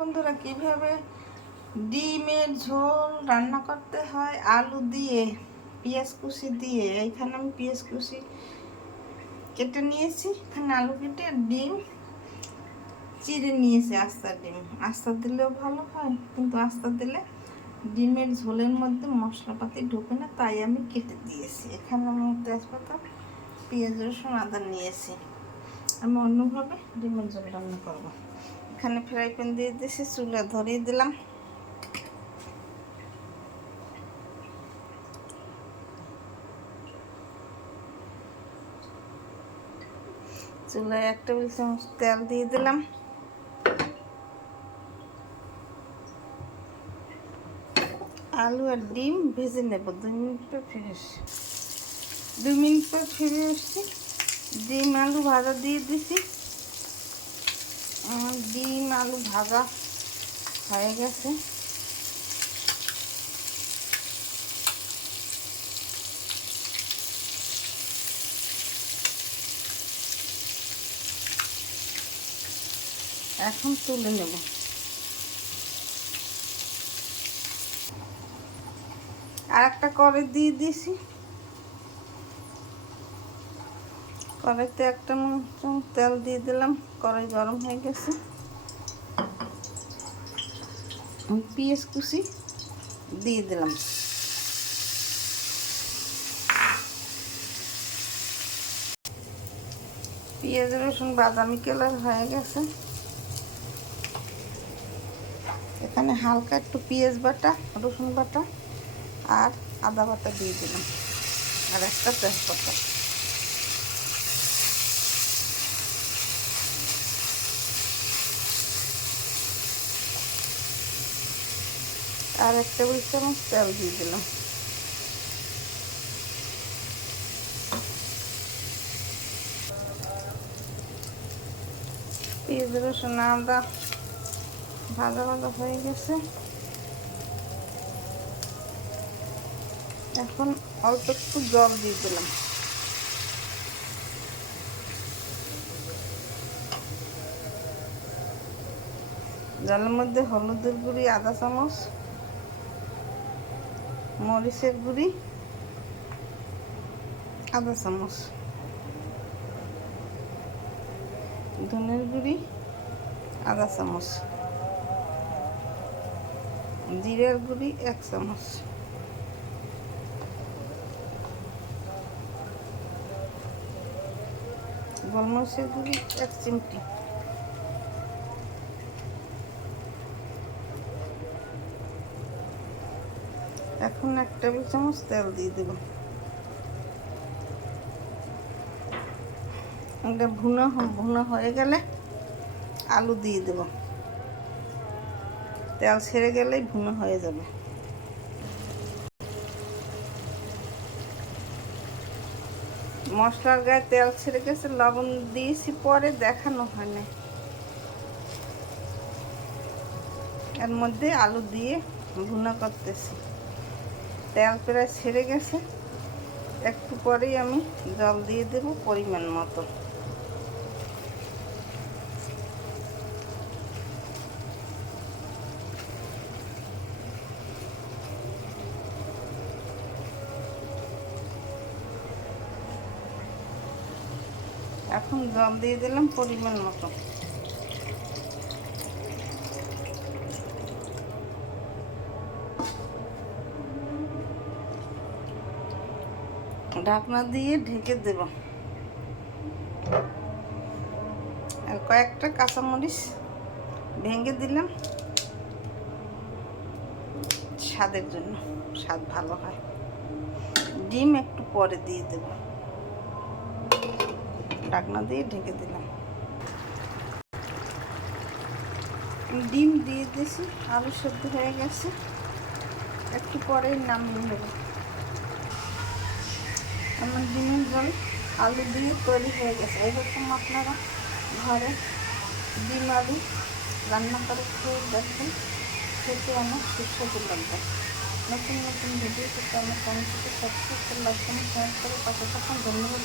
বন্ধুরা, কিভাবে ডিমের ঝোল রান্না করতে হয় আলু দিয়ে, পেঁয়াজ কুচি দিয়ে। এইখানে আমি পেঁয়াজ কুচি কেটে নিয়েছি, এখানে আলু কেটে ডিম চিড়ে নিয়েছি। আস্তা ডিম আস্তা দিলেও ভালো হয়, কিন্তু আস্তা দিলে ডিমের ঝোলের মধ্যে মশলাপাতি ঢোকে না, তাই আমি কেটে দিয়েছি। এখানে আমি তেজপাতা, পেঁয়াজ, রসুন, আদা নিয়েছি। আমি অন্যভাবে ডিমের ঝোল রান্না করব। এখানে ফ্রাই প্যান দিয়ে দিয়েছি, চুলা ধরিয়ে দিলাম। চুলায় 1 টেবিল চামচ তেল দিয়ে দিলাম। আলু আর ডিম ভেজে নেব। 2 মিনিট পর ফিরে আসছি। 2 মিনিট পর ফিরে আসছি। ডিম আলু ভাজা দিয়ে দিছি। ডিম আলু ভাজা হয়ে গেছে। এখন তুলে নেব। আর একটা কড়াই দিয়ে দিছি। কড়াইতে 1 চামচ তেল দিয়ে দিলাম। কড়াই গরম হয়ে গেছে। পেঁয়াজ কুচি দিয়ে দিলাম। পেঁয়াজ রসুন বাদামি কালার হয়ে গেছে। এখানে হালকা একটু পেঁয়াজ বাটা, রসুন বাটা আর আদা বাটা দিয়ে দিলাম, আর একটা তেজপাতা। আর 1 টেবিল চামচ তেল দিয়ে দিলাম। পেঁয়াজ রসুন আদা ভাজা ভাজা হয়ে গেছে। এখন অল্প একটু জল দিয়ে দিলাম। জলের মধ্যে হলুদের গুঁড়ি আধা চামচ, মরিচের গুঁড়ি আধা চামচ, ধনের গুঁড়ি আধা চামচ, জিরার গুঁড়ি 1 চামচ, গোলমরিচের গুঁড়ি 1 চিমটি। এখন 1 টেবিল চামচ তেল দিয়ে দেব। এটা ভুনা হয়ে গেলে আলু দিয়ে দেব। তেল ছেড়ে গেলেই ভুনা হয়ে যাবে। মশলার গায়ে তেল ছেড়ে গেছে, লবণ দিয়েছি, পরে দেখানো হয় না। এর মধ্যে আলু দিয়ে ভুনা করতেছি। তেল প্রায় ছেড়ে গেছে। একটু পরেই আমি জল দিয়ে দেব পরিমাণ মতো। এখন জল দিয়ে দিলাম পরিমাণ মতো। ঢাকনা দিয়ে ঢেকে দেব। আর কয়েকটা কাঁচামরিচ ভেঙে দিলাম, স্বাদের জন্য, স্বাদ ভালো হয়। ডিম একটু পরে দিয়ে দেব। ঢাকনা দিয়ে ঢেকে দিলাম। ডিম দিয়ে দিয়েছি, আলু সেদ্ধ হয়ে গেছে। একটু পরেই নামিয়ে নেব। আমার ডিমের ঝোল আলু দিয়ে তৈরি হয়ে গেছে। এরকম আপনারা ঘরে ডিম আলু রান্না করে খেয়ে দেখবেন, খেতে অনেক সুস্বাদু লাগবে। নতুন নতুন ভিডিও পেতে আমার চ্যানেলটিকে সাবস্ক্রাইব করে লাইক কমেন্ট শেয়ার করে পাশে থাকুন। ধন্যবাদ।